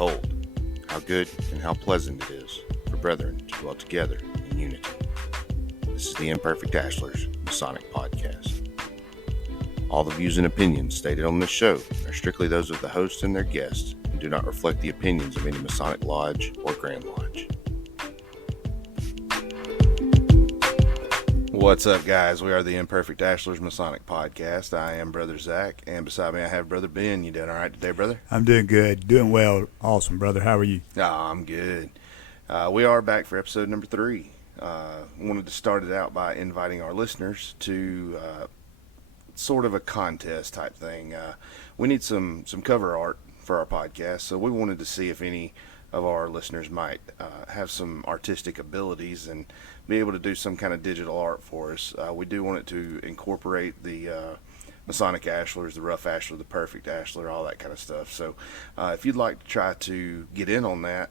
Behold, how good and how pleasant it is for brethren to dwell together in unity. This is the Imperfect Ashlers Masonic Podcast. All the views and opinions stated on this show are strictly those of the host and their guests and do not reflect the opinions of any Masonic Lodge or Grand Lodge. What's up, guys? We are the Imperfect Ashlers Masonic Podcast. I am Brother Zach, and beside me I have Brother Ben. You doing all right today, brother? I'm doing good. Doing well. Awesome, brother. How are you? Oh, I'm good. We are back for episode number 3. Wanted to start it out by inviting our listeners to sort of a contest type thing. We need some cover art for our podcast, so we wanted to see if any of our listeners might have some artistic abilities and be able to do some kind of digital art for us. We do want it to incorporate the Masonic Ashlers, the Rough Ashler, the Perfect Ashler, all that kind of stuff. So if you'd like to try to get in on that,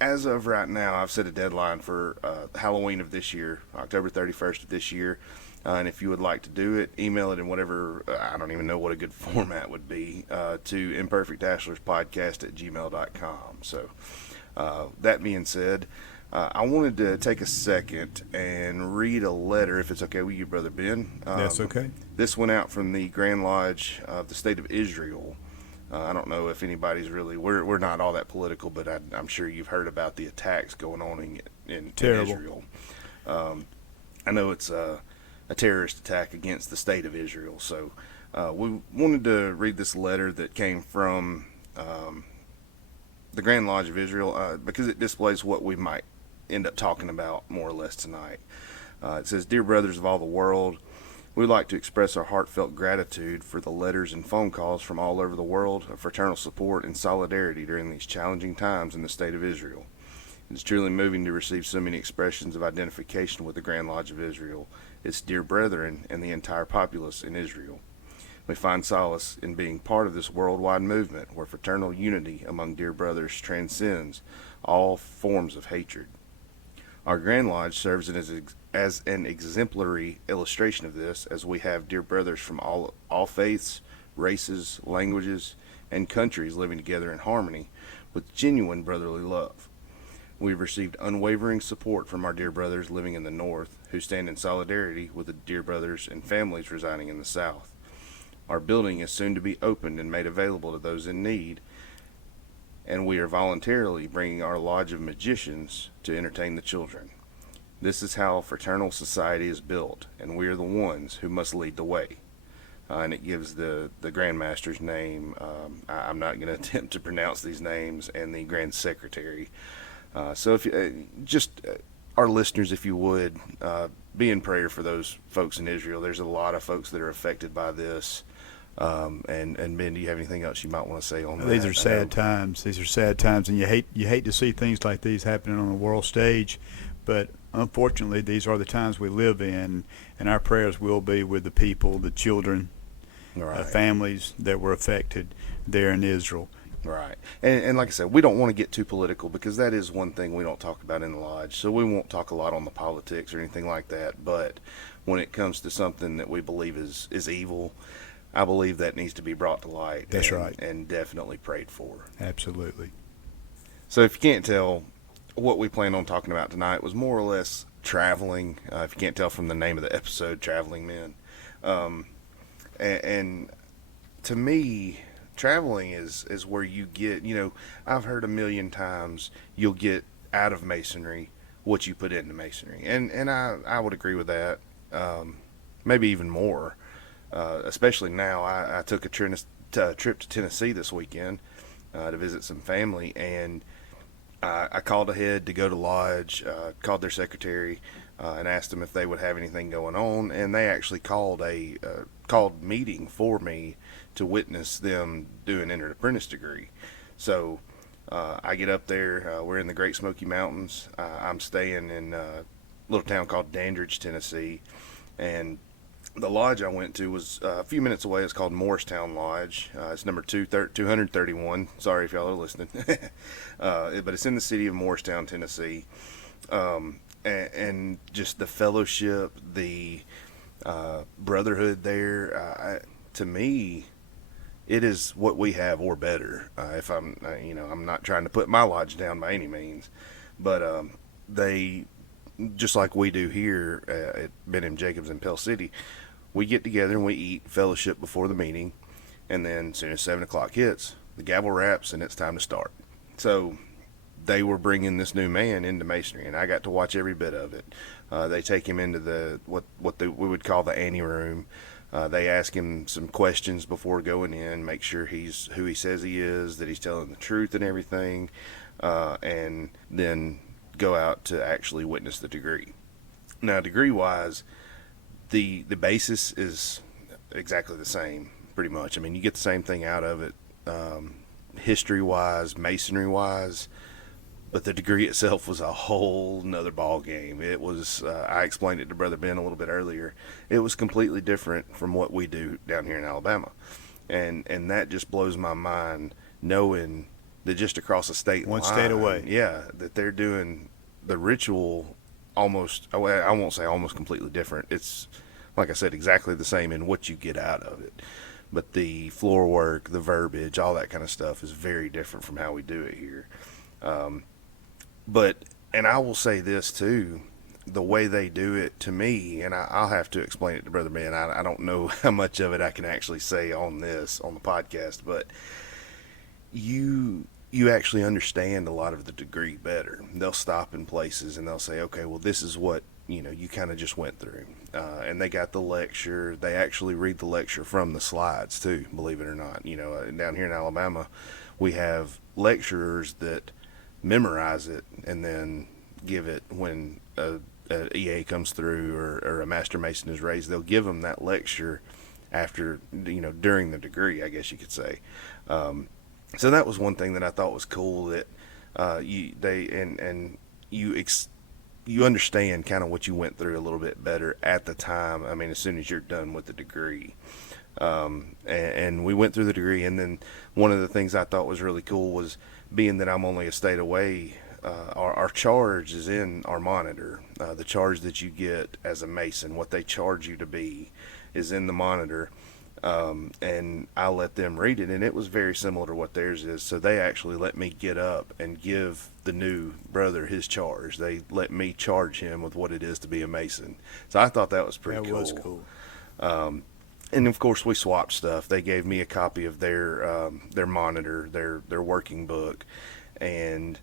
as of right now, I've set a deadline for Halloween of this year, October 31st of this year. And if you would like to do it, email it in whatever, I don't even know what a good format would be, to imperfectashlerspodcast@gmail.com. So that being said, I wanted to take a second and read a letter, if it's okay with you, Brother Ben. That's okay. This went out from the Grand Lodge of the State of Israel. I don't know if anybody's really, we're not all that political, but I'm sure you've heard about the attacks going on in Israel. I know it's a terrorist attack against the State of Israel. So we wanted to read this letter that came from the Grand Lodge of Israel because it displays what we might end up talking about more or less tonight. It says, "Dear brothers of all the world, we would like to express our heartfelt gratitude for the letters and phone calls from all over the world of fraternal support and solidarity during these challenging times in the State of Israel. It is truly moving to receive so many expressions of identification with the Grand Lodge of Israel, its dear brethren, and the entire populace in Israel. We find solace in being part of this worldwide movement where fraternal unity among dear brothers transcends all forms of hatred. Our Grand Lodge serves as an exemplary illustration of this, as we have dear brothers from all faiths, races, languages, and countries living together in harmony with genuine brotherly love. We've received unwavering support from our dear brothers living in the North, who stand in solidarity with the dear brothers and families residing in the South. Our building is soon to be opened and made available to those in need, and we are voluntarily bringing our Lodge of Magicians to entertain the children. This is how fraternal society is built, and we are the ones who must lead the way." And it gives the Grand Master's name. I'm not going to attempt to pronounce these names, and the Grand Secretary. So if our listeners, if you would, be in prayer for those folks in Israel. There's a lot of folks that are affected by this. And Ben, do you have anything else you might want to say on that? These are sad times. These are sad times, and you hate to see things like these happening on the world stage. But unfortunately, these are the times we live in, and our prayers will be with the people, the children, Right. Families that were affected there in Israel. Right. And like I said, we don't want to get too political because that is one thing we don't talk about in the lodge. So we won't talk a lot on the politics or anything like that. But when it comes to something that we believe is evil, I believe that needs to be brought to light. That's right. And definitely prayed for. Absolutely. So if you can't tell, what we planned on talking about tonight was more or less traveling. If you can't tell from the name of the episode, Traveling Men. And to me, traveling is where you get, I've heard a million times, you'll get out of Masonry what you put into Masonry. And I would agree with that. Maybe even more. Especially now, I took a trip to Tennessee this weekend to visit some family, and I called ahead to go to Lodge, called their secretary, and asked them if they would have anything going on, and they actually called a meeting for me to witness them do an entered apprentice degree. So I get up there, we're in the Great Smoky Mountains. I'm staying in a little town called Dandridge, Tennessee, and the lodge I went to was a few minutes away. It's called Morristown Lodge. It's number 231. Sorry if y'all are listening. But it's in the city of Morristown, Tennessee. And just the fellowship, the brotherhood there, to me, it is what we have or better. If I'm, I'm not trying to put my lodge down by any means, but they, just like we do here at Benham Jacobs in Pell City, we get together and we eat fellowship before the meeting, and then as soon as 7 o'clock hits, the gavel raps and it's time to start. So they were bringing this new man into masonry, and I got to watch every bit of it. They take him into the we would call the ante room. They ask him some questions before going in, make sure he's who he says he is, that he's telling the truth and everything, and then go out to actually witness the degree. Now, degree-wise, the basis is exactly the same, pretty much. I mean, you get the same thing out of it, history-wise, masonry-wise, but the degree itself was a whole nother ball game. It was, I explained it to Brother Ben a little bit earlier, it was completely different from what we do down here in Alabama. And that just blows my mind, knowing that just across the state One line, state away. yeah, that they're doing the ritual almost, I won't say almost completely different. It's, like I said, exactly the same in what you get out of it. But the floor work, the verbiage, all that kind of stuff is very different from how we do it here. And I will say this too, the way they do it to me, and I'll have to explain it to Brother Ben. I don't know how much of it I can actually say on the podcast, but you actually understand a lot of the degree better. They'll stop in places and they'll say, okay, well, this is what, you kind of just went through. And they got the lecture. They actually read the lecture from the slides too, believe it or not. Down here in Alabama, we have lecturers that memorize it and then give it when a EA comes through or a Master Mason is raised. They'll give them that lecture after, during the degree, I guess you could say. So that was one thing that I thought was cool, that you understand kind of what you went through a little bit better at the time. I mean, as soon as you're done with the degree. And we went through the degree, and then one of the things I thought was really cool was, being that I'm only a state away, our charge is in our monitor. The charge that you get as a Mason, what they charge you to be, is in the monitor. And I let them read it, and it was very similar to what theirs is. So they actually let me get up and give the new brother his charge. They let me charge him with what it is to be a Mason. So I thought that was pretty cool. That was cool. And of course we swapped stuff. They gave me a copy of their monitor, their working book, and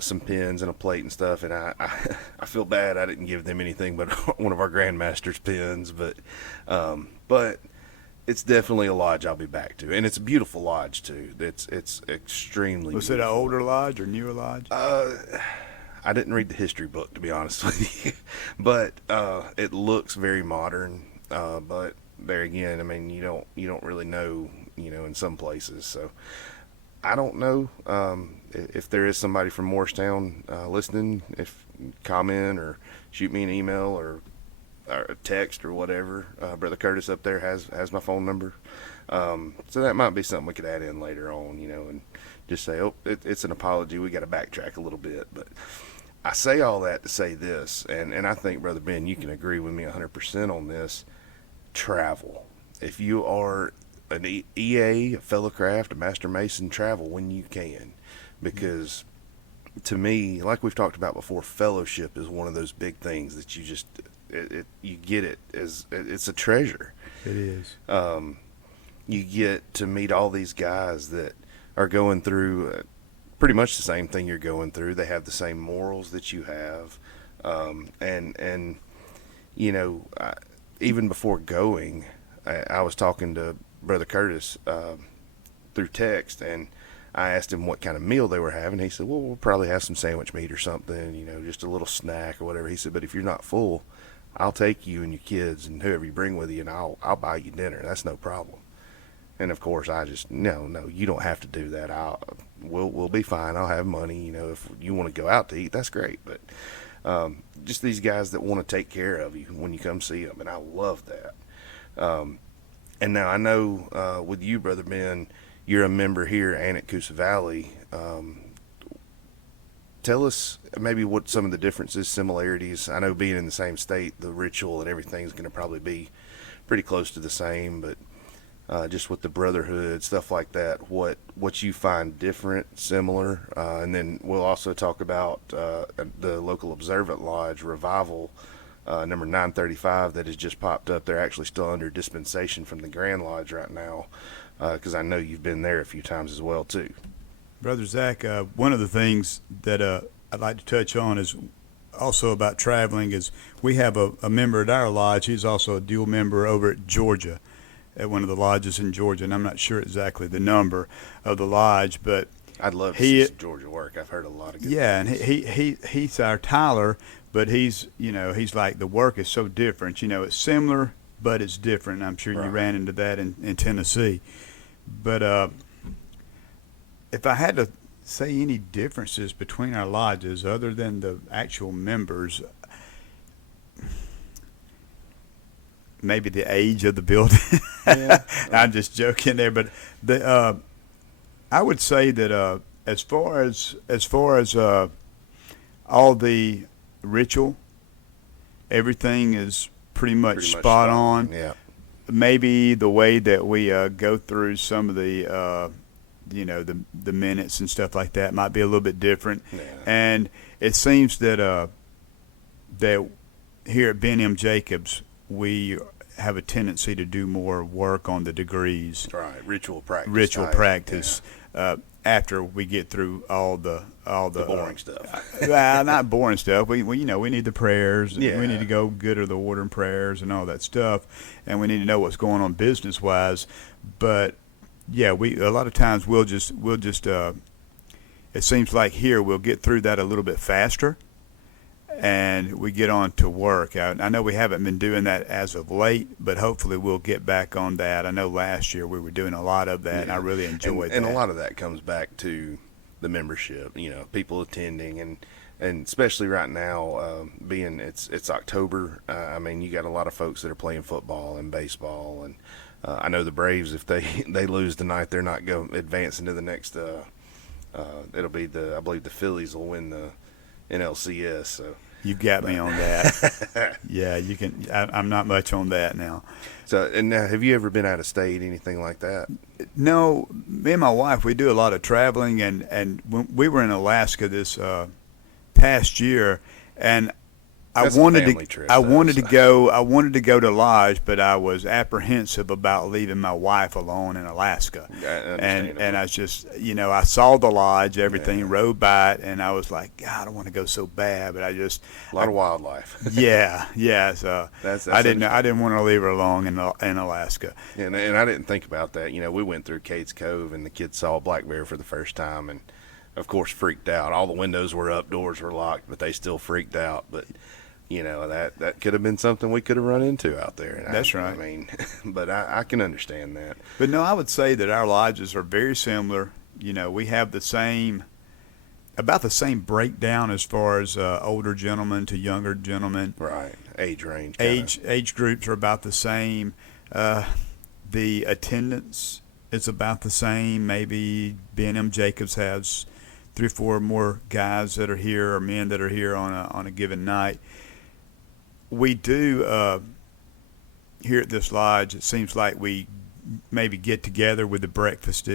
some pens and a plate and stuff. And I feel bad I didn't give them anything but one of our Grandmaster's pens. But it's definitely a lodge I'll be back to, and it's a beautiful lodge too. It's extremely. Was it an older lodge or newer lodge? I didn't read the history book, to be honest with you, but it looks very modern. But there again, I mean, you don't really know, in some places. So I don't know if there is somebody from Morristown listening. If comment or shoot me an email or a text or whatever. Brother Curtis up there has my phone number. So that might be something we could add in later on, and just say, it's an apology. We got to backtrack a little bit. But I say all that to say this, and I think, Brother Ben, you can agree with me 100% on this. Travel. If you are an EA, a fellow craft, a Master Mason, travel when you can. Because to me, like we've talked about before, fellowship is one of those big things that you just... you get it as it's a treasure. It is. You get to meet all these guys that are going through pretty much the same thing you're going through. They have the same morals that you have, and even before going, I was talking to Brother Curtis through text, and I asked him what kind of meal they were having. He said, well, we'll probably have some sandwich meat or something, just a little snack or whatever. He said, but if you're not full, I'll take you and your kids and whoever you bring with you, and I'll buy you dinner. That's no problem. And of course, I just, no, you don't have to do that. We'll be fine. I'll have money. If you want to go out to eat, that's great. But just these guys that want to take care of you when you come see them, and I love that. And now I know with you, Brother Ben, you're a member here and at Coosa Valley. Tell us maybe what some of the differences, similarities. I know being in the same state, the ritual and everything is going to probably be pretty close to the same, but just with the brotherhood, stuff like that, what you find different, similar, and then we'll also talk about the local Observant Lodge Revival, number 935, that has just popped up. They're actually still under dispensation from the Grand Lodge right now, because I know you've been there a few times as well too. Brother Zach, one of the things that I'd like to touch on is also about traveling is we have a member at our lodge. He's also a dual member over at Georgia, at one of the lodges in Georgia, and I'm not sure exactly the number of the lodge, but I'd love to see some Georgia work. I've heard a lot of good yeah, things. and he's our Tyler, but he's like the work is so different. It's similar, but it's different. I'm sure you Right. ran into that in Tennessee, but if I had to say any differences between our lodges other than the actual members, maybe the age of the building. Yeah. I'm just joking there, but I would say that as far as all the ritual, everything is pretty much Pretty much spot on. Yeah. Maybe the way that we go through some of the the minutes and stuff like that might be a little bit different. Yeah. And it seems that that here at Ben M. Jacobs we have a tendency to do more work on the degrees, Right. Ritual practice. ritual type. practice, after we get through all the The boring stuff. well, not boring stuff. We we need the prayers. Yeah. We need to go good of the order and prayers and all that stuff, and we need to know what's going on business wise. But yeah, we a lot of times we'll just it seems like here we'll get through that a little bit faster, and we get on to work. I know we haven't been doing that as of late, but hopefully we'll get back on that. I know last year we were doing a lot of that, and I really enjoyed that. And a lot of that comes back to the membership, people attending, and especially right now, being it's October. I mean, you got a lot of folks that are playing football and baseball, and I know the Braves, if they lose tonight, they're not going advancing to the next. It'll be I believe the Phillies will win the NLCS. So You got me on that. Yeah, you can. I'm not much on that now. So, and now, have you ever been out of state, anything like that? No, me and my wife, we do a lot of traveling, and when we were in Alaska this past year, and That's a family trip, I though, wanted so. to go. I wanted to go to Lodge, but I was apprehensive about leaving my wife alone in Alaska. And I just, I saw the Lodge, everything, Yeah. rode by it, and I was like, God, I want to go so bad, but I just A lot of wildlife. yeah. So That's I didn't want to leave her alone in Alaska. And I didn't think about that. We went through Cades Cove, and the kids saw a black bear for the first time, and of course freaked out. All the windows were up, doors were locked, but they still freaked out. But that could have been something we could have run into out there. And That's right. I mean, but I can understand that. But no, I would say that our lodges are very similar. We have about the same breakdown as far as older gentlemen to younger gentlemen. Right. Age range. Kinda. Age groups are about the same. The attendance is about the same. Maybe Ben.M. Jacobs has 3 or 4 more guys that are here or men that are here on a given night. We do here at this lodge. It seems like we maybe get together with the breakfast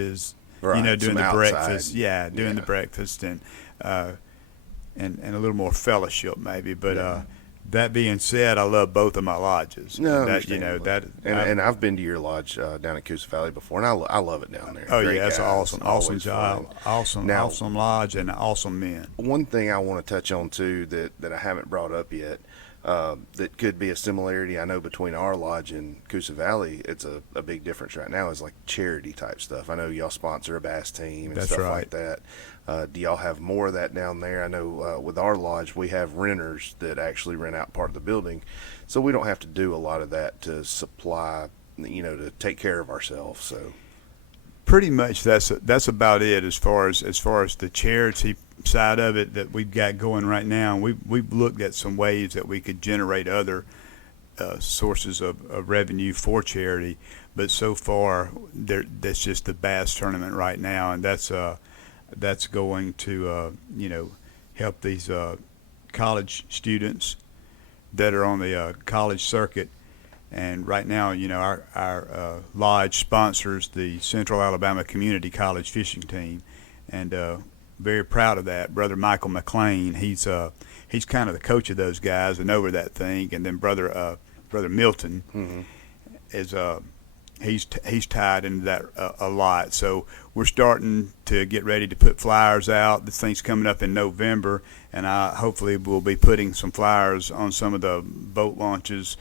Right, doing some the outside. breakfast. Yeah, doing the breakfast and a little more fellowship maybe. But that being said, I love both of my lodges. No, that and I've been to your lodge down at Coosa Valley before, and I love it down there. Oh Great yeah, that's guys, awesome always job, fun. Now- awesome lodge, and awesome men. One thing I want to touch on too that I haven't brought up yet, that could be a similarity I know between our lodge and Coosa Valley. It's a big difference right now is like charity type stuff. I know y'all sponsor a bass team and That's stuff right. like that. Do y'all have more of that down there? I know with our lodge we have renters that actually rent out part of the building, so we don't have to do a lot of that to supply, to take care of ourselves. So Pretty much that's about it as far as the charity side of it that we've got going right now. We've looked at some ways that we could generate other sources of revenue for charity, but so far that's just the bass tournament right now, and that's going to help these college students that are on the college circuit And right now, our lodge sponsors the Central Alabama Community College fishing team, and very proud of that. Brother Michael McLean, he's kind of the coach of those guys and over that thing. And then brother Milton is he's tied into that a lot. So we're starting to get ready to put flyers out. This thing's coming up in November, and I hopefully will be putting some flyers on some of the boat launches.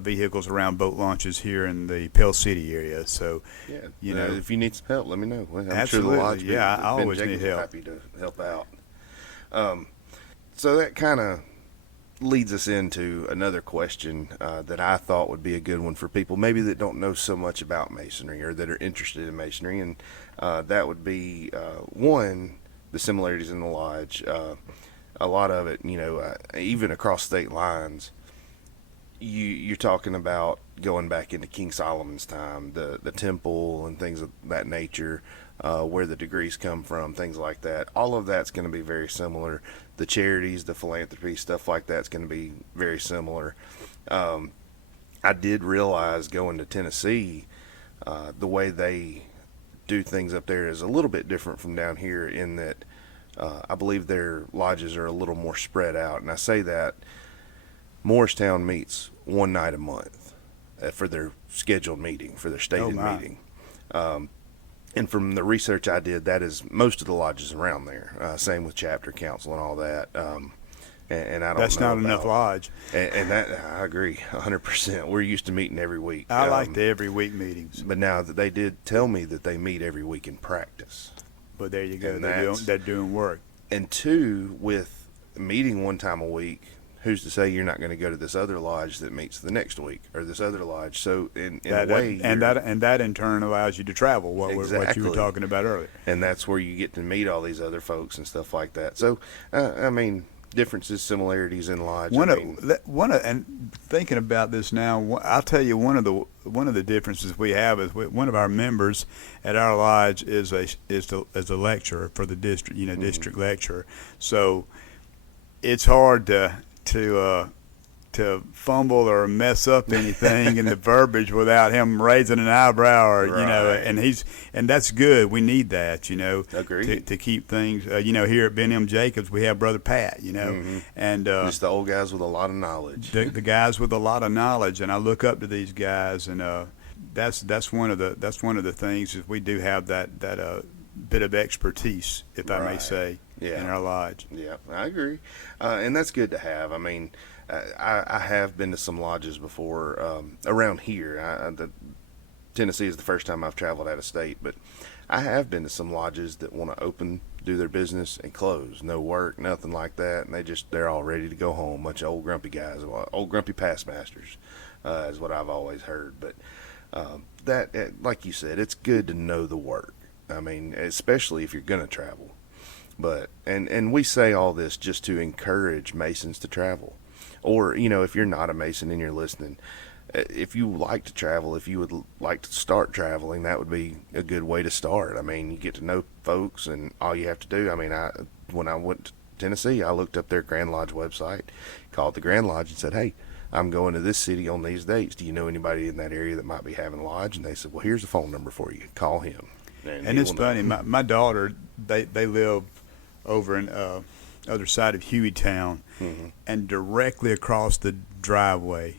Vehicles around boat launches here in the Pell City area. So, yeah, if you need some help, let me know. I'm absolutely. Sure the lodge I always Ben need Jacobs help. Happy to help out. So that kind of leads us into another question that I thought would be a good one for people maybe that don't know so much about masonry or that are interested in masonry, and that would be one, the similarities in the lodge. A lot of it, even across state lines. You're talking about going back into King Solomon's time, the temple and things of that nature, where the degrees come from, things like that. All of that's going to be very similar. The charities, the philanthropy, stuff like that's going to be very similar. I did realize going to Tennessee, the way they do things up there is a little bit different from down here in that I believe their lodges are a little more spread out. And I say that Morristown meets one night a month for their scheduled meeting, for their stated meeting. And from the research I did, that is most of the lodges around there. Same with chapter council and all that. And I don't That's know not enough lodge. And that, I agree 100%. We're used to meeting every week. I like the every week meetings. But now that they did tell me that they meet every week in practice. But there you go. They're doing work. And two, with meeting one time a week, who's to say you're not going to go to this other lodge that meets the next week or this other lodge? So in a way, that in turn allows you to travel. What you were talking about earlier. And that's where you get to meet all these other folks and stuff like that. So I mean, differences, similarities in lodge. And thinking about this now, I'll tell you one of the differences we have is one of our members at our lodge is a lecturer for the district, district lecturer. So it's hard to fumble or mess up anything in the verbiage without him raising an eyebrow or right. and that's good. We need that, Agreed. to keep things. Here at Ben M. Jacobs, we have Brother Pat, and just the old guys with a lot of knowledge. The guys with a lot of knowledge, and I look up to these guys, and that's one of the things is we do have that bit of expertise, if I may say. Yeah. In our lodge. Yeah, I agree. And that's good to have. I mean, I have been to some lodges before around here. Tennessee is the first time I've traveled out of state, but I have been to some lodges that want to do their business and close. No work, nothing like that. And they're all ready to go home. Bunch of old grumpy guys, old grumpy past masters is what I've always heard. But like you said, it's good to know the work. I mean, especially if you're going to travel. But and we say all this just to encourage Masons to travel, or if you're not a Mason and you're listening, if you like to travel, if you would like to start traveling, that would be a good way to start. I mean, you get to know folks, and all you have to do. I mean, when I went to Tennessee, I looked up their Grand Lodge website, called the Grand Lodge, and said, "Hey, I'm going to this city on these dates. Do you know anybody in that area that might be having lodge?" And they said, "Well, here's a phone number for you. Call him." And it's funny. My daughter, they live over in other side of Hueytown, and directly across the driveway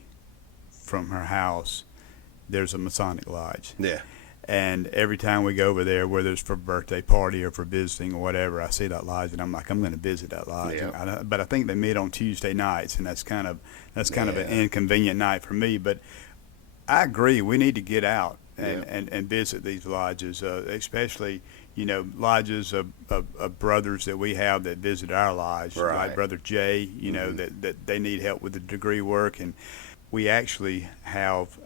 from her house, there's a Masonic lodge. Yeah. And every time we go over there, whether it's for a birthday party or for visiting or whatever, I see that lodge, and I'm like, I'm going to visit that lodge. Yeah. But I think they meet on Tuesday nights, and that's kind of an inconvenient night for me. But I agree, we need to get out and visit these lodges, especially lodges of brothers that we have that visit our lodge, like Brother Jay, that they need help with the degree work. And we actually have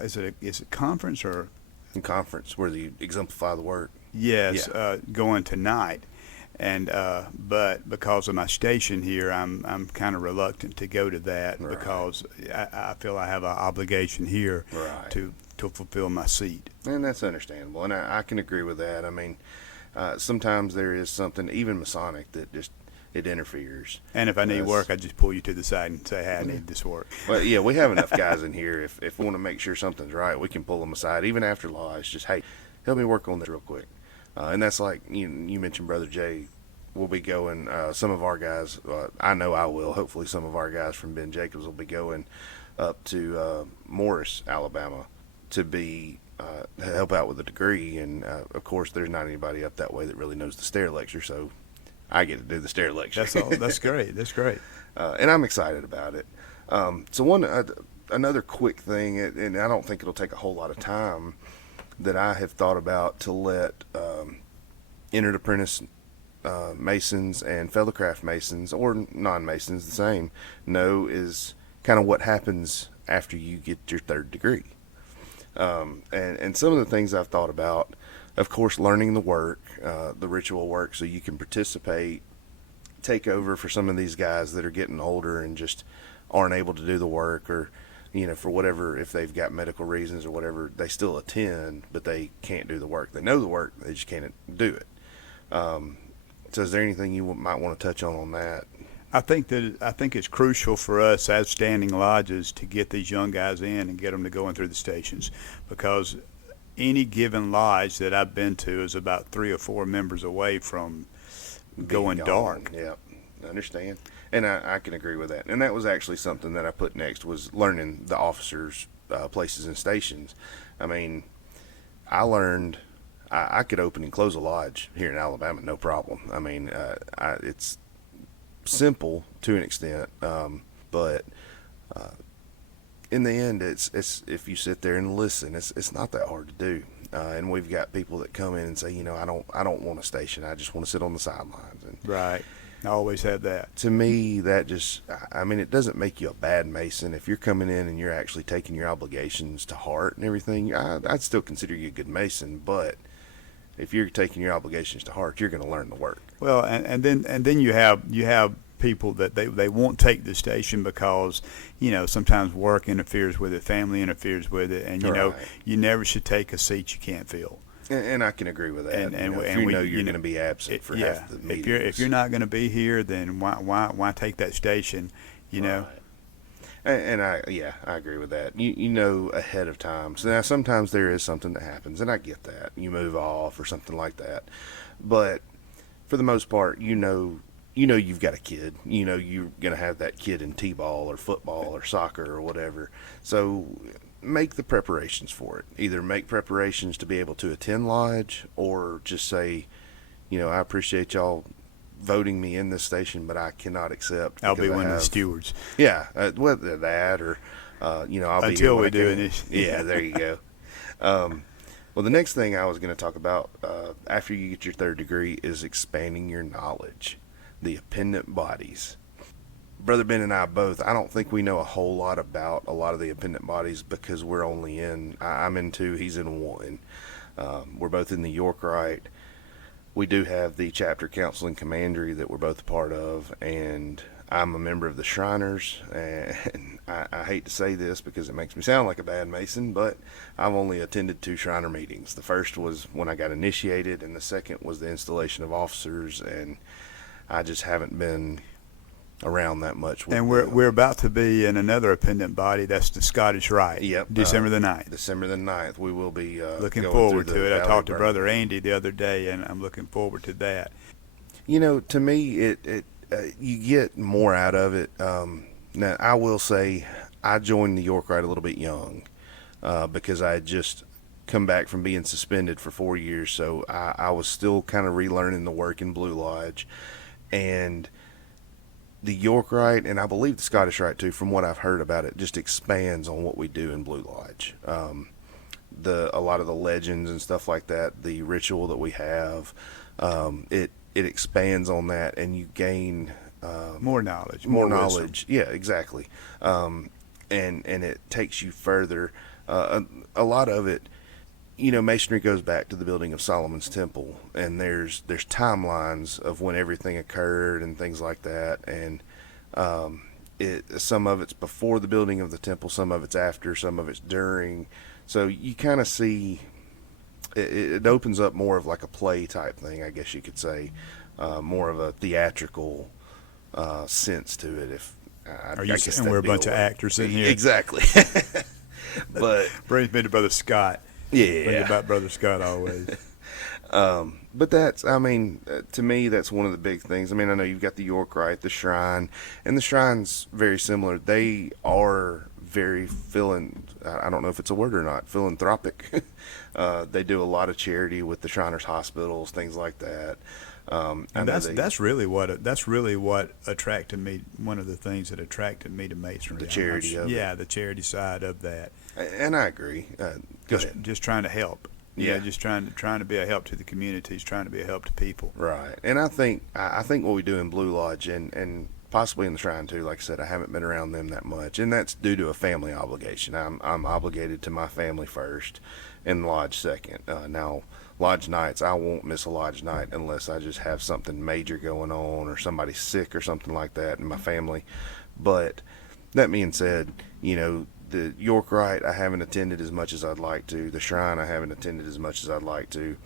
is it conference or? A conference where you exemplify the work. Yes, going tonight. And but because of my station here, I'm kind of reluctant to go to that because I feel I have an obligation here to fulfill my seat. And that's understandable, and I can agree with that. I mean, sometimes there is something, even Masonic, that just it interferes. And if I need Yes. work, I just pull you to the side and say, hey, I need this work. But yeah, we have enough guys in here. If we want to make sure something's right, we can pull them aside, even after lodge. Just, hey, help me work on this real quick. And that's like you mentioned, Brother Jay. We'll be going. Some of our guys, I know I will. Hopefully, some of our guys from Ben Jacobs will be going up to Morris, Alabama, to be help out with a degree. And of course, there's not anybody up that way that really knows the stair lecture, so I get to do the stair lecture. That's all. That's great. That's great. And I'm excited about it. So another quick thing, and I don't think it'll take a whole lot of time, that I have thought about to let entered apprentice masons and fellow craft masons, or non-masons, the same, know is kind of what happens after you get your third degree. And some of the things I've thought about, of course, learning the work, the ritual work, so you can participate, take over for some of these guys that are getting older and just aren't able to do the work, or for whatever, if they've got medical reasons or whatever, they still attend, but they can't do the work. They know the work, they just can't do it. So is there anything you might want to touch on that? I think it's crucial for us as standing lodges to get these young guys in and get them to go in through the stations, because any given lodge that I've been to is about 3 or 4 members away from going dark. Yeah, I understand. And I can agree with that. And that was actually something that I put next, was learning the officers' places and stations. I mean, I learned I could open and close a lodge here in Alabama, no problem. I mean, it's simple to an extent, but in the end, it's if you sit there and listen, it's not that hard to do. And we've got people that come in and say, I don't want a station. I just want to sit on the sidelines. And Right. I always have that. to me, that just, I mean, it doesn't make you a bad mason. If you're coming in and you're actually taking your obligations to heart and everything, I'd still consider you a good mason. But if you're taking your obligations to heart, you're going to learn the work. Well, and then you have people that they won't take the station because sometimes work interferes with it, family interferes with it, and Right. you never should take a seat you can't fill. And I can agree with that. And If you know you're going to be absent for half the meetings. If you're not going to be here, then why take that station? Right. And I agree with that. You know ahead of time. So now sometimes there is something that happens, and I get that. You move off or something like that. But for the most part, you've got a kid. You're going to have that kid in t-ball or football or soccer or whatever. So make the preparations for it. Either make preparations to be able to attend lodge, or just say, I appreciate y'all voting me in this station, but I cannot accept. I'll be because I one of the have- stewards. Yeah, whether that or, I'll be Until here when we I do can. it. Yeah, there you go. Well, the next thing I was going to talk about after you get your third degree is expanding your knowledge, the appendant bodies. Brother Ben and I both, I don't think we know a whole lot about a lot of the appendant bodies, because we're only I'm in 2, he's in 1. We're both in the Yorkright. We do have the chapter council and commandery that we're both a part of, and I'm a member of the Shriners, and I hate to say this because it makes me sound like a bad Mason, but I've only attended 2 Shriner meetings. The first was when I got initiated, and the second was the installation of officers, and I just haven't been around that much. And we're about to be in another appendant body. That's the Scottish Rite. Yep. December the 9th. December the 9th, we will be Looking going forward through the to it. I Valley talked to Burn. Brother Andy the other day, and I'm looking forward to that. To me, it you get more out of it. Now, I will say, I joined the Yorkright a little bit young because I had just come back from being suspended for 4 years, so I was still kind of relearning the work in Blue Lodge. And the Yorkright, and I believe the Scottish Rite too, from what I've heard about it, just expands on what we do in Blue Lodge. A lot of the legends and stuff like that, the ritual that we have, it expands on that, and you gain More knowledge. more wisdom. knowledge. Yeah, exactly. And it takes you further. A lot of it, masonry goes back to the building of Solomon's Temple, and there's timelines of when everything occurred and things like that. And some of it's before the building of the temple, some of it's after, some of it's during. So you kind of see it opens up more of like a play type thing, I guess you could say, more of a theatrical sense to it. If Are you saying we're a bunch of actors in here? Exactly. But brings me to Brother Scott. Think yeah, about Brother Scott always. but that's, I mean, to me, that's one of the big things. I mean, I know you've got the York Rite, the Shrine, and the Shrine's very similar. They are very I don't know if it's a word or not, philanthropic. They do a lot of charity with the Shriners hospitals, things like that. And that's really what attracted me. One of the things that attracted me to Masonry, the charity of it. Yeah, the charity side of that. And I agree. Go ahead. Just trying to help. Yeah. Just trying to be a help to the communities, trying to be a help to people. Right. And I think what we do in Blue Lodge and possibly in the Shrine too, like I said, I haven't been around them that much, and that's due to a family obligation. I'm obligated to my family first, and Lodge second. Now, Lodge nights, I won't miss a Lodge night unless I just have something major going on or somebody's sick or something like that in my family. But that being said, the York Rite I haven't attended as much as I'd like to. The Shrine I haven't attended as much as I'd like to.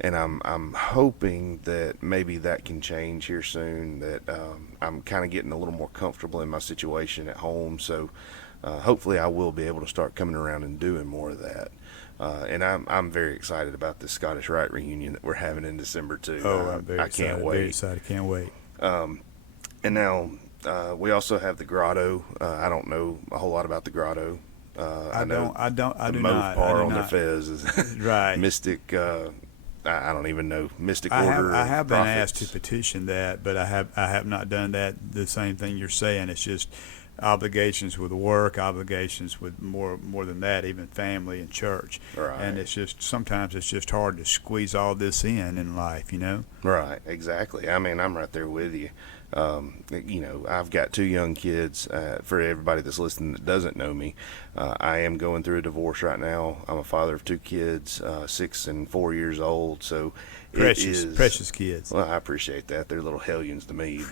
And I'm hoping that maybe that can change here soon, that I'm kind of getting a little more comfortable in my situation at home. So hopefully I will be able to start coming around and doing more of that. And I'm very excited about this Scottish Rite reunion that we're having in December too. Oh, I'm very I excited. can't wait. Very excited. Can't wait. And now we also have the Grotto. I don't know a whole lot about the Grotto. I do not. Mopar on their fez is right. Mystic. I don't even know, Mystic I Order. I have been Prophets. asked to petition that, but I have not done that. The same thing you're saying. It's just obligations with work, obligations with more than that, even family and church. Right. And it's just sometimes it's just hard to squeeze all this in life, Right, exactly. I mean, I'm right there with you. I've got two young kids. For everybody that's listening that doesn't know me, I am going through a divorce right now. I'm a father of two kids, 6 and 4 years old. So precious kids. Well, I appreciate that. They're little hellions to me.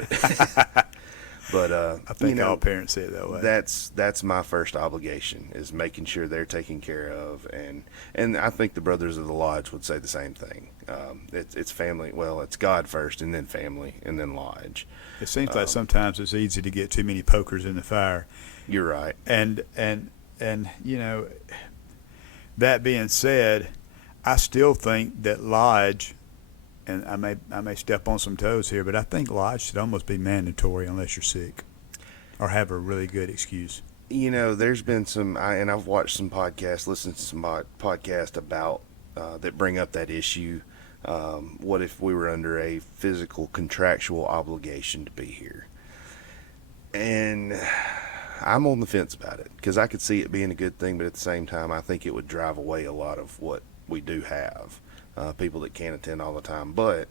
But I think all parents say it that way. That's my first obligation, is making sure they're taken care of, and I think the Brothers of the Lodge would say the same thing. It's family. Well, it's God first, and then family, and then Lodge. It seems like sometimes it's easy to get too many pokers in the fire. You're right. And that being said, I still think that Lodge, and I may step on some toes here, but I think Lodge should almost be mandatory unless you're sick or have a really good excuse. There's been and I've watched some podcasts, listened to some podcasts about that bring up that issue. What if we were under a physical contractual obligation to be here? And I'm on the fence about it, because I could see it being a good thing, but at the same time, I think it would drive away a lot of what we do have. People that can't attend all the time. But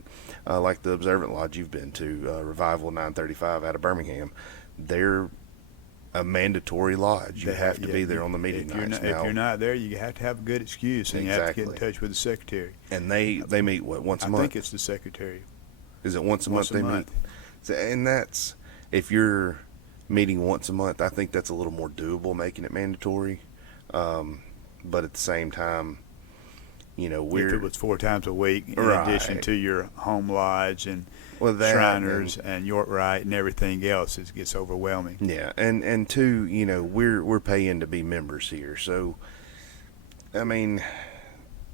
like the Observant Lodge you've been to, Revival 935 out of Birmingham, they're a mandatory lodge. You have to be there on the meeting nights. If you're not there, you have to have a good excuse, and you have to get in touch with the secretary. And they meet, once a month? I think it's the secretary. Is it once a month they meet? So, and that's, if you're meeting once a month, I think that's a little more doable, making it mandatory. But at the same time, if it was 4 times a week, in addition to your home lodge and Shriners and York Rite and everything else, it gets overwhelming. Yeah, and two, we're paying to be members here, so I mean,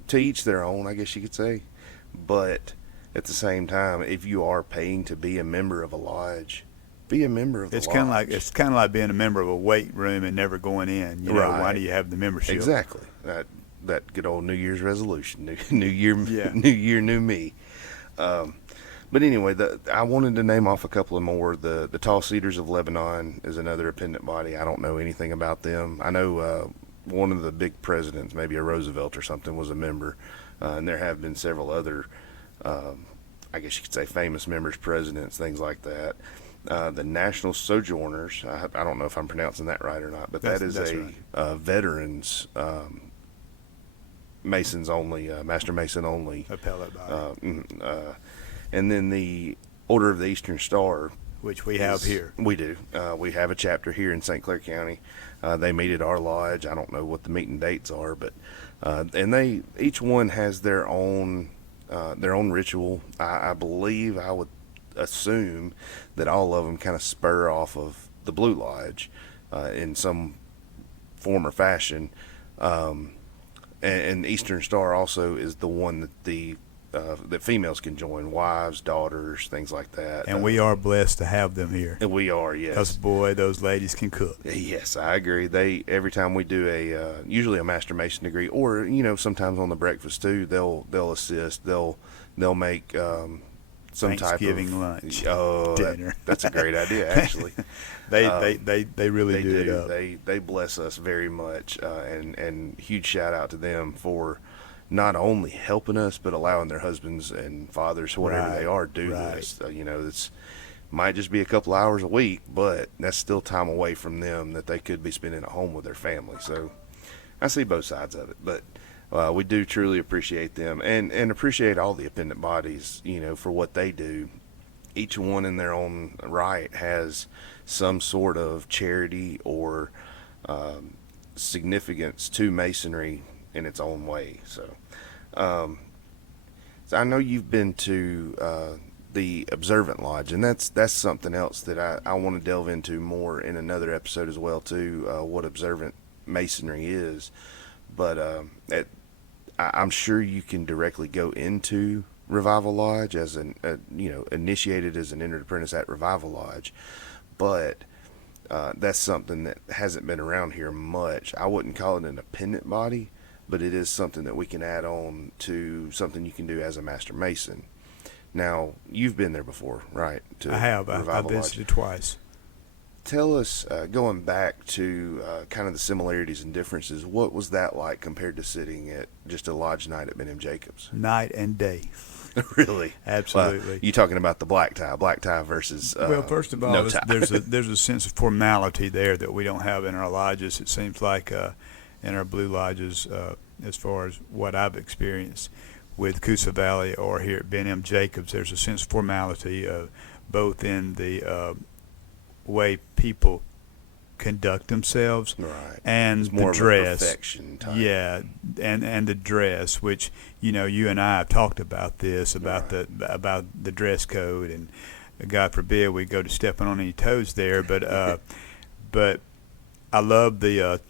to each their own, I guess you could say. But at the same time, if you are paying to be a member of a lodge, be a member of the lodge. It's kind of like being a member of a weight room and never going in. Why do you have the membership? Exactly. That good old New Year's resolution, new year, new me. But anyway, I wanted to name off a couple of more. The Tall Cedars of Lebanon is another appendant body. I don't know anything about them. I know one of the big presidents, maybe a Roosevelt or something, was a member, and there have been several other, I guess you could say, famous members, presidents, things like that. The National Sojourners, I don't know if I'm pronouncing that right or not, but that is a veterans Masons only, Master Mason only appellate body. And then the Order of the Eastern Star, which we have here. We do. We have a chapter here in St. Clair County. They meet at our lodge. I don't know what the meeting dates are, but and each one has their own ritual. I believe assume that all of them kind of spur off of the Blue Lodge in some form or fashion. And Eastern Star also is the one that females can join, wives, daughters, things like that. And we are blessed to have them here. And we are, yes. Because, boy, those ladies can cook. Yes, I agree. Every time we do usually a Master Mason degree, or sometimes on the breakfast too, they'll assist. They'll make some type of Thanksgiving lunch, dinner. That's a great idea, actually. They really do it up. They bless us very much, and huge shout out to them for not only helping us but allowing their husbands and fathers, whatever they are, do this. It's might just be a couple hours a week, but that's still time away from them that they could be spending at home with their family. So I see both sides of it, but we do truly appreciate them and appreciate all the appendant bodies, for what they do. Each one in their own right has some sort of charity or significance to Masonry in its own way. So I know you've been to the Observant Lodge, and that's something else that I want to delve into more in another episode as well too, what Observant Masonry is. But I'm sure you can directly go into Revival Lodge as initiated as an entered apprentice at Revival Lodge, but that's something that hasn't been around here much. I wouldn't call it an appendant body, but it is something that we can add on to something you can do as a Master Mason. Now, you've been there before, right? I have. I've visited twice. Tell us, going back to kind of the similarities and differences, what was that like compared to sitting at just a lodge night at Ben Jacobs? Night and day. Really? Absolutely. You talking about the black tie versus well, first of all, no tie. there's a sense of formality there that we don't have in our lodges. It seems like in our Blue Lodges, as far as what I've experienced with Coosa Valley or here at Ben Jacobs, there's a sense of formality, both in the way people conduct themselves, right, and it's more the of dress. A perfection type. Yeah, and the dress, which you and I have talked about this about the dress code, and God forbid we go to stepping on any toes there, but but I love the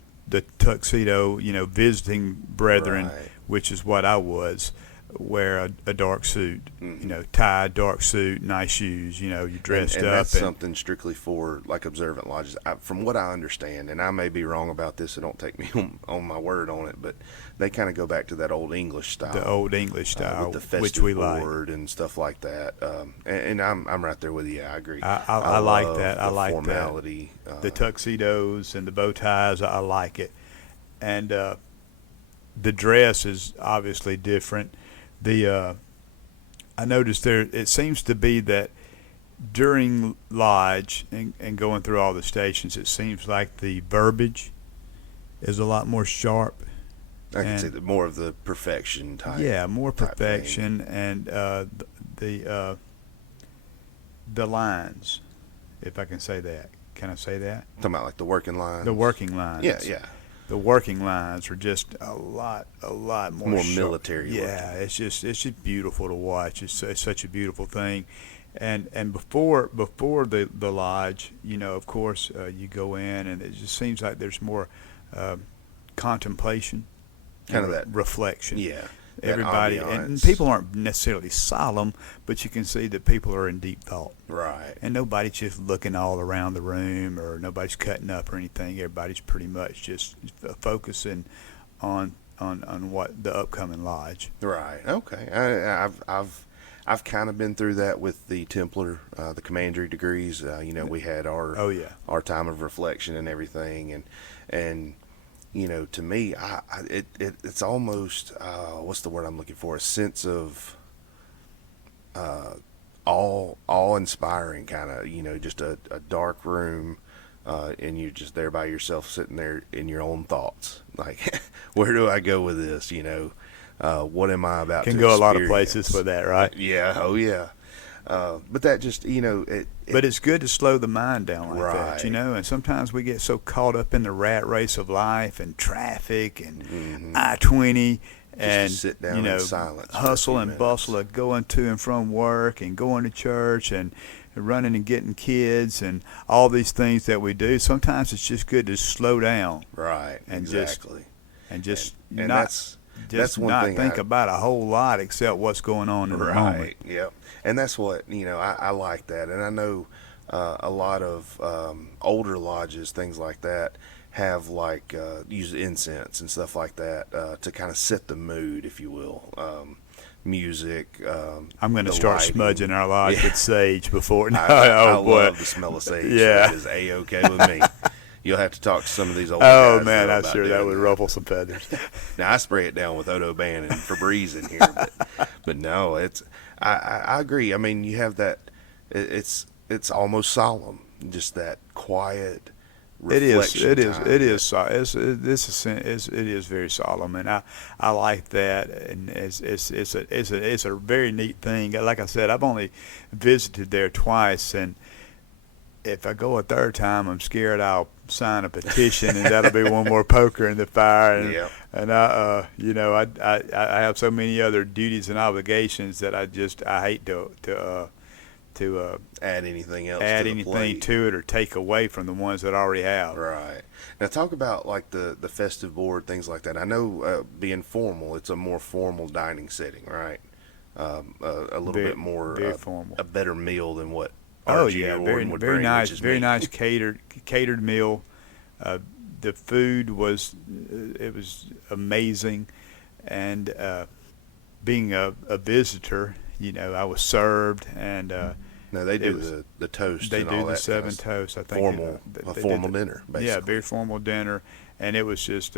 tuxedo, visiting brethren, right, which is what I was. Wear a dark suit, tie, dark suit, nice shoes, you're dressed and up. That's something strictly for like observant lodges. From what I understand, and I may be wrong about this, so don't take me on my word on it, but they kind of go back to that old English style. The old English style, with the festive which we board like. And stuff like that. And I'm right there with you. I agree. I like that. I like formality. The tuxedos and the bow ties, I like it. And the dress is obviously different. I noticed there, it seems to be that during lodge and going through all the stations, it seems like the verbiage is a lot more sharp. I can say that more of the perfection type. Yeah, more perfection, thing. And the lines, if I can say that. Can I say that? Talking about like the working lines. The working lines. Yeah. The working lines are just a lot more sharp. Military. Yeah, looking. it's just beautiful to watch. It's such a beautiful thing, and before the lodge, of course, you go in and it just seems like there's more contemplation, kind of that reflection. Yeah. Everybody and people aren't necessarily solemn, but you can see that people are in deep thought. Right. And nobody's just looking all around the room, or nobody's cutting up or anything. Everybody's pretty much just focusing on what the upcoming lodge. Right. Okay. I've kind of been through that with the Templar, the commandery degrees. We had our time of reflection and everything, and to me, it's almost what's the word I'm looking for? A sense of awe-inspiring kind of, just a dark room, and you're just there by yourself, sitting there in your own thoughts. Like, where do I go with this? What am I about to experience? Can go a lot of places with that, right? Yeah. Oh, yeah. But that just, but it's good to slow the mind down like right. that, and sometimes we get so caught up in the rat race of life and traffic and I-20, and sit down you know, in silence for a hustle few and minutes. bustle of going to and from work and going to church and running and getting kids and all these things that we do. Sometimes it's just good to slow down Right, and exactly. just And not that's one not thing think about a whole lot except what's going on in the moment. Right. Yep. And that's what I like that, and I know a lot of older lodges, things like that, have like use incense and stuff like that to kind of set the mood, if you will. Music. I'm going to the start lighting. smudging our lodge Yeah. with sage before. No, I oh boy. love the smell of sage. Yeah. That is a-okay with me. You'll have to talk to some of these older Oh guys. man, though, I'm about sure that doing would ruffle some feathers. Now I spray it down with Odo Ban and Febreze in here, but no, I agree. I mean, you have that. It's almost solemn, just that quiet. It is. Reflection It is. time. It is. It is very solemn, and I like that, and it's a very neat thing. Like I said, I've only visited there twice, and if I go a third time, I'm scared I'll sign a petition, and that'll be one more poker in the fire. And, Yep. and I have so many other duties and obligations that I hate to Add anything else. add to the anything plate. to it or take away from the ones that I already have. Right. Now talk about like the festive board, things like that. I know being formal, it's a more formal dining setting, right? A little Very- bit more very formal. a better meal than what Oh RG yeah, Orton very would very bring, nice, which is very meat. nice catered meal. The food was it was amazing, and being a visitor, I was served, and No, they do was- the toast. they and do all the that seven kind of toasts. I think formal they a did formal the- dinner, basically. Yeah, very formal dinner, and it was just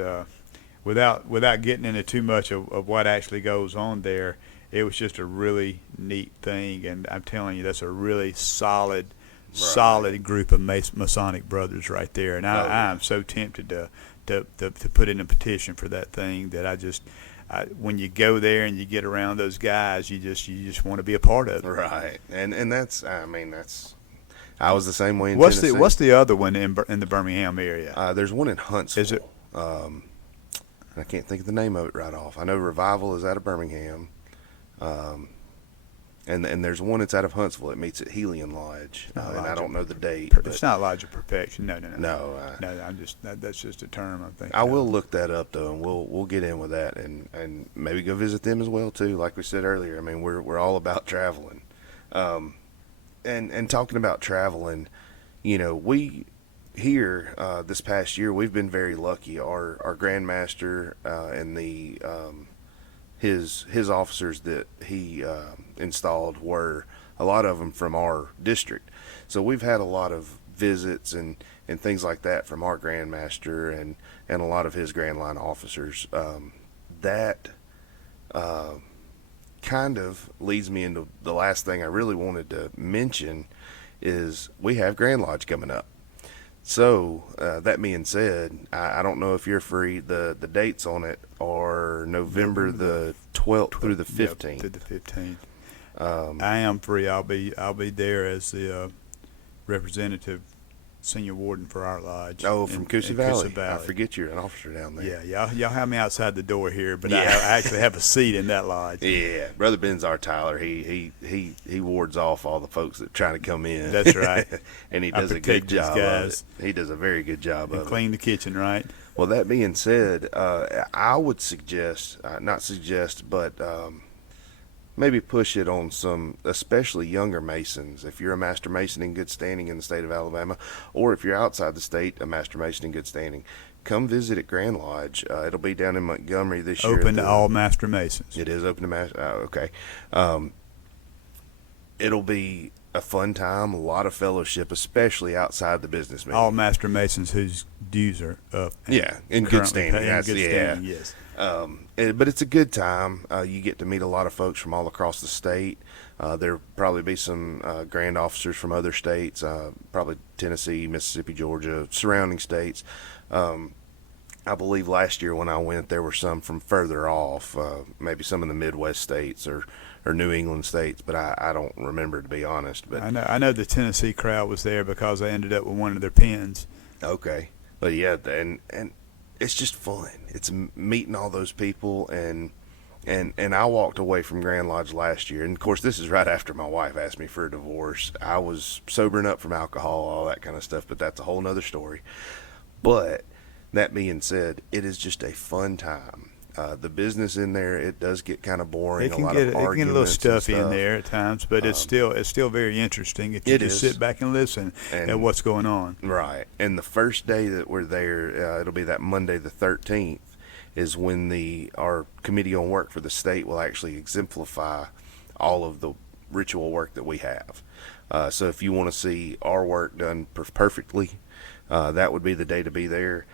without getting into too much of what actually goes on there. It was just a really neat thing, and I'm telling you, that's a really solid group of Masonic brothers right there. And Oh, yeah. I'm so tempted to put in a petition for that thing that when you go there and you get around those guys, you just want to be a part of it. Right, and that's I was the same way in What's Tennessee. the other one in the Birmingham area? There's one in Huntsville. Is it? I can't think of the name of it right off. I know Revival is out of Birmingham, and there's one that's out of Huntsville. It meets at Helion Lodge, and I Lodge don't of- know the date. It's not Lodge of Perfection. No. No, I'm just that's just a term I'm thinking. I of. will look that up though, and we'll get in with that, and maybe go visit them as well too. Like we said earlier, I mean we're all about traveling, and talking about traveling, we here this past year we've been very lucky. Our Grandmaster and the his officers that he installed were a lot of them from our district, so we've had a lot of visits and things like that from our Grandmaster and a lot of his Grand Line officers. That kind of leads me into the last thing I really wanted to mention is we have Grand Lodge coming up. So that being said, I don't know if you're free. The dates on it are November the 12th through the 15th. Yep, to the 15th. I am free. I'll be there as the representative senior warden for our lodge. Oh, from Coosa in Valley. I forget you're an officer down there. Yeah, y'all have me outside the door here, but Yeah. I actually have a seat in that lodge. Yeah, Brother Ben's our Tyler. He wards off all the folks that are trying to come in. That's right. And he I does a good protect these job guys. of it. He does a very good job And of it. clean the kitchen, right? Well, that being said, I would suggest, not suggest, but maybe push it on some, especially younger Masons. If you're a Master Mason in good standing in the state of Alabama, or if you're outside the state, a Master Mason in good standing, come visit at Grand Lodge. It'll be down in Montgomery this year. Open to all Master Masons. It is open to Master. Okay. It'll be a fun time, a lot of fellowship, especially outside the business meeting. All Master Masons whose dues are up. and Yeah, in good currently standing. pay- in That's- good yeah. standing, yes. But it's a good time. You get to meet a lot of folks from all across the state. There'll probably be some grand officers from other states, probably Tennessee, Mississippi, Georgia, surrounding states. I believe last year when I went, there were some from further off, maybe some in the Midwest states or New England states, but I don't remember, to be honest. But I know the Tennessee crowd was there because I ended up with one of their pins. okay, but yeah, and it's just fun. It's meeting all those people, and And I walked away from Grand Lodge last year, and of course this is right after my wife asked me for a divorce. I was sobering up from alcohol, all that kind of stuff, but that's a whole nother story. But that being said, it is just a fun time. The business in there, it does get kind of boring. It can a lot get of a arguments little and stuffy in stuff. there at times, but it's still very interesting if you It just is. sit back and listen at what's going on. Right. And the first day that we're there, it'll be that Monday the 13th, is when our committee on work for the state will actually exemplify all of the ritual work that we have. So if you want to see our work done perfectly, that would be the day to be there.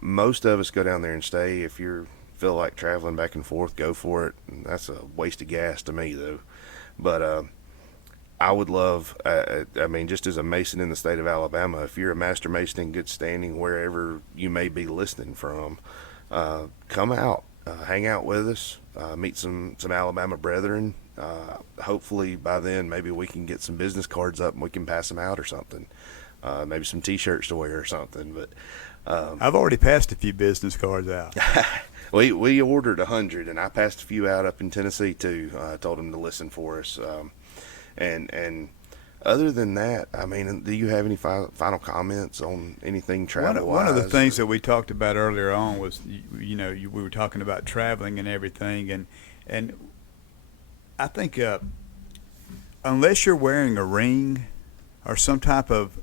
Most of us go down there and stay. If you feel like traveling back and forth, go for it. That's a waste of gas to me, though. But I would love, I mean, just as a Mason in the state of Alabama, if you're a Master Mason in good standing, wherever you may be listening from, come out, hang out with us, meet some Alabama brethren. Hopefully by then maybe we can get some business cards up and we can pass them out or something. Maybe some T-shirts to wear or something. But I've already passed a few business cards out. we ordered 100, and I passed a few out up in Tennessee too. I told them to listen for us. And other than that, I mean, do you have any final comments on anything travel-wise? One of the things that we talked about earlier on was, we were talking about traveling and everything, and I think unless you're wearing a ring or some type of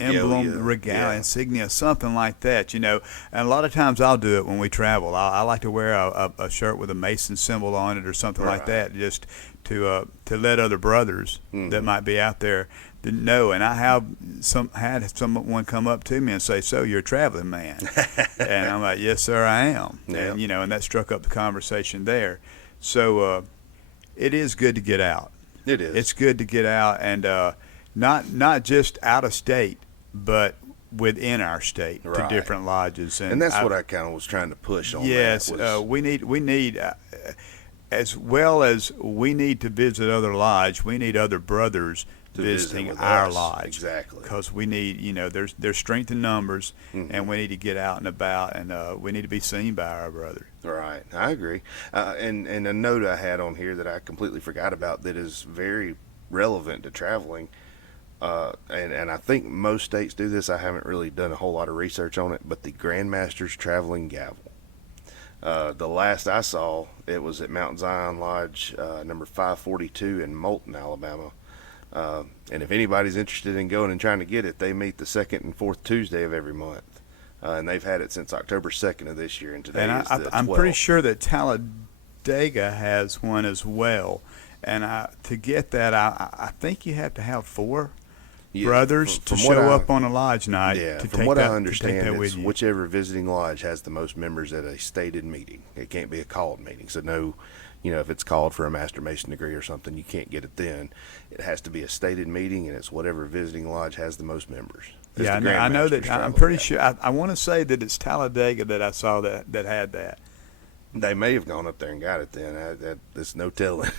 emblem, regalia, insignia, something like that, and a lot of times I'll do it when we travel. I like to wear a shirt with a Mason symbol on it or something like that, just to let other brothers that might be out there know. And I have had someone come up to me and say, "So you're a traveling man?" And I'm like, "Yes, sir, I am." Yeah. And and that struck up the conversation there. So it is good to get out. It is. It's good to get out, and not just out of state, but within our state to different lodges. And that's what I kind of was trying to push on. Yes, we need as well as we need to visit other lodges, we need other brothers visiting our lodge. Exactly. Because we need, there's strength in numbers, and we need to get out and about, and we need to be seen by our brothers. Right, I agree. And a note I had on here that I completely forgot about that is very relevant to traveling, and I think most states do this. I haven't really done a whole lot of research on it, but the Grandmaster's Traveling Gavel. The last I saw, it was at Mount Zion Lodge, number 542 in Moulton, Alabama. And if anybody's interested in going and trying to get it, they meet the second and fourth Tuesday of every month. And they've had it since October 2nd of this year, and today is the 12th. I'm pretty sure that Talladega has one as well. And to get that, I think you have to have four brothers to show up on a lodge night. Yeah, to from take what that, I understand, it's it's whichever visiting lodge has the most members at a stated meeting. It can't be a called meeting. So no, if it's called for a Master Mason degree or something, you can't get it then. It has to be a stated meeting, and it's whatever visiting lodge has the most members. Yeah, I know that. I'm pretty sure. I want to say that it's Talladega that I saw that had that. They may have gone up there and got it then. There's no telling.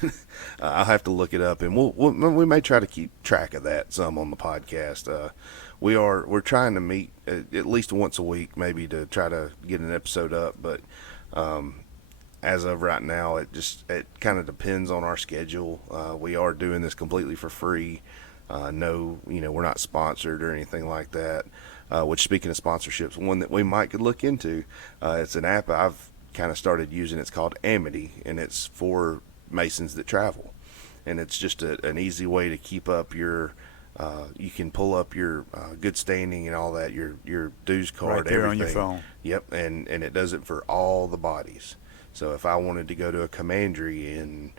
I'll have to look it up, and we may try to keep track of that some on the podcast. We're trying to meet at least once a week, maybe, to try to get an episode up. But as of right now, it kind of depends on our schedule. We are doing this completely for free. No, we're not sponsored or anything like that. Which, speaking of sponsorships, one that we might could look into. It's an app I've kind of started using. It's called Amity, and it's for Masons that travel, and it's just an easy way to keep up your you can pull up your good standing and all that, your dues card, right there everything on your phone. Yep. And it does it for all the bodies. So if I wanted to go to a commandery in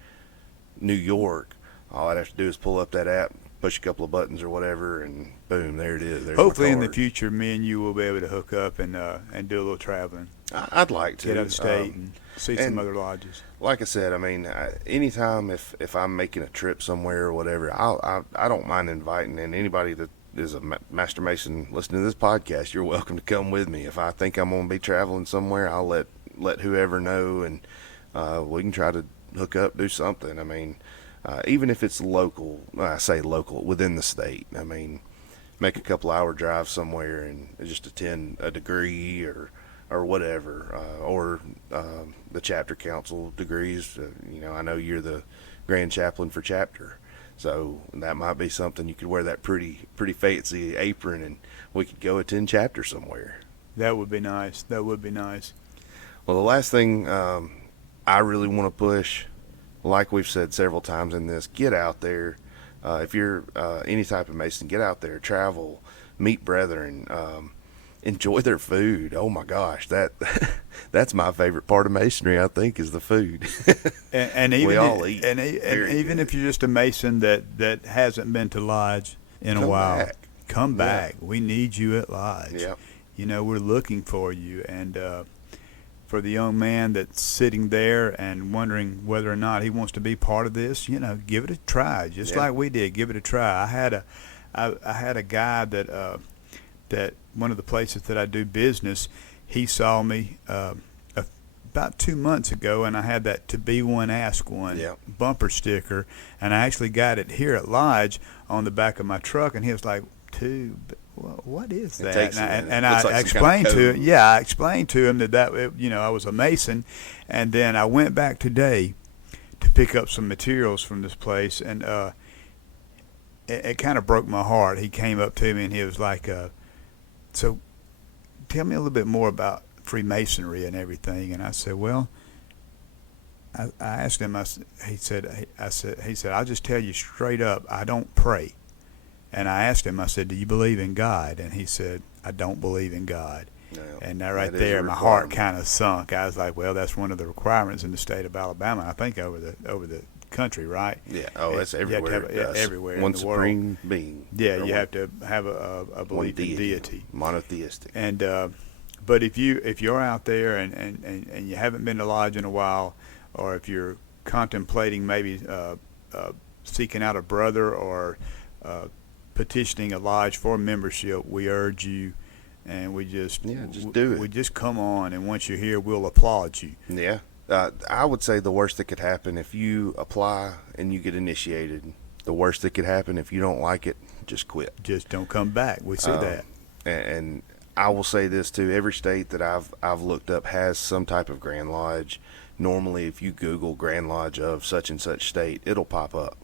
New York, all I'd have to do is pull up that app, push a couple of buttons or whatever, and boom, there it is. There's Hopefully my in the card. future, me and you will be able to hook up and do a little traveling. I'd like to get out of state and see some other lodges. Like I said, I mean, anytime if I'm making a trip somewhere or whatever, I don't mind inviting, and anybody that is a Master Mason listening to this podcast, you're welcome to come with me. If I think I'm going to be traveling somewhere, I'll let whoever know, and we can try to hook up, do something. I mean, even if it's local, I say local, within the state. I mean, make a couple hour drive somewhere and just attend a degree or or whatever, or the chapter council degrees. I know you're the grand chaplain for chapter, so that might be something. You could wear that pretty fancy apron, and we could go attend chapter somewhere. That would be nice. That would be nice. Well, the last thing I really want to push, like we've said several times in this, get out there. If you're any type of Mason, get out there, travel, meet brethren, enjoy their food. Oh my gosh, that's my favorite part of Masonry, I think, is the food. And even we all eat. and even if you're just a Mason that hasn't been to Lodge in a while, come back. We need you at Lodge. Yep. We're looking for you. And for the young man that's sitting there and wondering whether or not he wants to be part of this, give it a try, just like we did. Give it a try. I had a guy that one of the places that I do business, he saw me about 2 months ago, and I had that "To Be One, Ask One" bumper sticker, and I actually got it here at Lodge on the back of my truck, and he was like, what is that? And I explained to him, I explained to him that I was a Mason, and then I went back today to pick up some materials from this place, and it kind of broke my heart. He came up to me and he was like, so tell me a little bit more about Freemasonry and everything. And I said, well, I asked him, he said, I'll just tell you straight up, I don't pray. And I asked him, I said, do you believe in God? And he said, I don't believe in God. No, and right there, my heart kind of sunk. I was like, well, that's one of the requirements in the state of Alabama, I think over the country, right? Yeah. Oh, it's everywhere. Everywhere. One in the supreme world. being. Yeah, you have to have a belief in deity. Monotheistic. And but if you're out there and you haven't been to Lodge in a while, or if you're contemplating maybe seeking out a brother or petitioning a lodge for membership, we urge you, and we just do it. We just come on, and once you're here, we'll applaud you. Yeah. I would say the worst that could happen if you apply and you get initiated, the worst that could happen if you don't like it, just quit. Just don't come back. We see that. And I will say this too: every state that I've looked up has some type of Grand Lodge. Normally, if you Google Grand Lodge of such and such state, it'll pop up.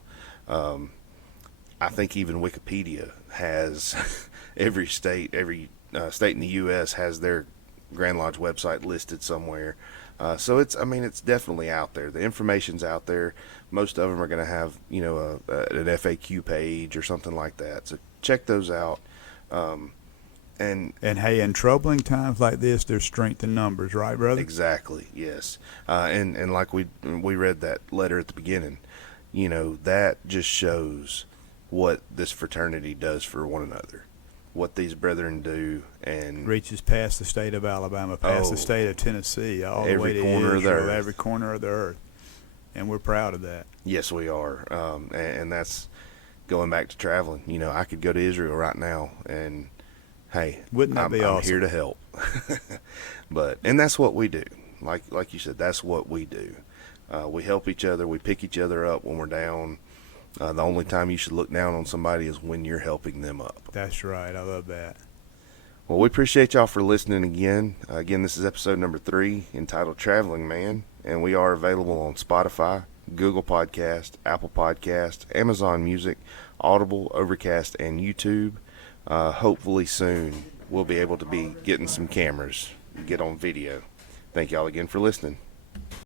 I think even Wikipedia has every state in the U.S. has their Grand Lodge website listed somewhere. So it's definitely out there. The information's out there. Most of them are going to have, an FAQ page or something like that. So check those out. And hey, in troubling times like this, there's strength in numbers, right, brother? Exactly. Yes. And like we read that letter at the beginning, that just shows what this fraternity does for one another, what these brethren do, and reaches past the state of Alabama, past the state of Tennessee, all the way to Israel, every corner of the earth, and we're proud of that. Yes, we are, and that's going back to traveling. I could go to Israel right now, and hey, wouldn't that be awesome? I'm here to help. And that's what we do. Like you said, that's what we do. We help each other. We pick each other up when we're down. The only time you should look down on somebody is when you're helping them up. That's right. I love that. Well, we appreciate y'all for listening again. Again, this is episode number 3 entitled Traveling Man, and we are available on Spotify, Google Podcast, Apple Podcast, Amazon Music, Audible, Overcast, and YouTube. Hopefully soon we'll be able to be getting some cameras, get on video. Thank y'all again for listening.